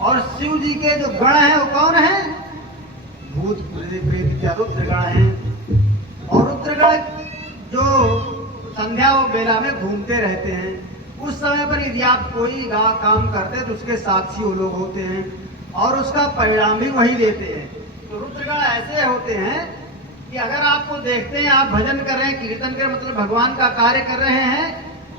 और शिव जी के जो गण हैं वो कौन हैं? भूत प्रेत इत्यादि रुद्रगण हैं। और रुद्रगण जो संध्या व बेला में घूमते रहते हैं, उस समय पर यदि आप कोई काम करते हैं तो उसके साक्षी वो लोग होते हैं और उसका परिणाम भी वही देते हैं। तो रुद्रगण ऐसे होते हैं कि अगर आपको देखते हैं आप भजन कर रहे हैं, कीर्तन कर मतलब भगवान का कार्य कर रहे हैं,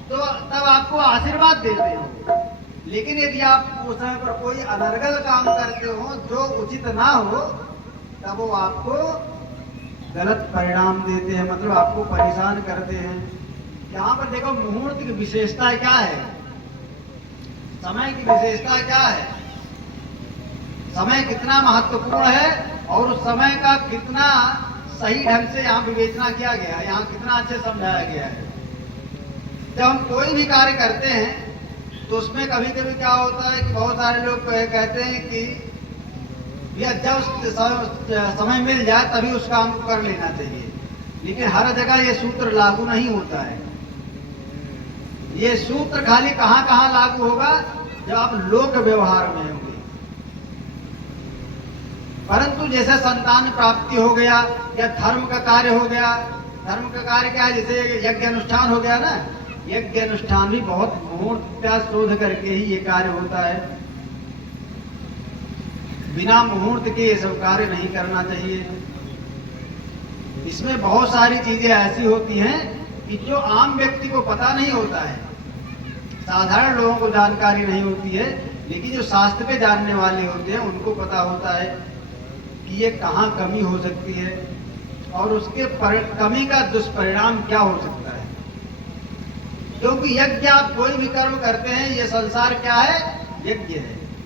तो तब आपको आशीर्वाद देते हैं। लेकिन यदि आप उस समय पर कोई अनर्गल काम करते हो जो उचित ना हो, तब वो आपको गलत परिणाम देते हैं, मतलब आपको परेशान करते हैं। यहाँ पर देखो मुहूर्त की विशेषता क्या है, समय की विशेषता क्या है, समय कितना महत्वपूर्ण है और उस समय का कितना सही ढंग से यहाँ विवेचना किया गया है, यहाँ कितना अच्छे समझाया गया है। जब हम कोई भी कार्य करते हैं तो उसमें कभी कभी क्या होता है कि बहुत सारे लोग कहते हैं कि या जब समय मिल जाए तभी उस काम को कर लेना चाहिए, लेकिन हर जगह ये सूत्र लागू नहीं होता है। ये सूत्र खाली कहाँ कहाँ लागू होगा, जब आप लोक व्यवहार में होंगे। परंतु जैसे संतान प्राप्ति हो गया या धर्म का कार्य हो गया, धर्म का कार्य क्या है, जैसे यज्ञ अनुष्ठान हो गया ना, यज्ञ अनुष्ठान भी बहुत मुहूर्त शोध करके ही ये कार्य होता है। बिना मुहूर्त के ये सब कार्य नहीं करना चाहिए। इसमें बहुत सारी चीजें ऐसी होती हैं कि जो आम व्यक्ति को पता नहीं होता है, साधारण लोगों को जानकारी नहीं होती है, लेकिन जो शास्त्र के जानने वाले होते हैं उनको पता होता है कि ये कहाँ कमी हो सकती है और उसके कमी का दुष्परिणाम क्या हो सकता है। क्योंकि यज्ञ आप कोई भी कर्म करते हैं, ये संसार क्या है, यज्ञ है।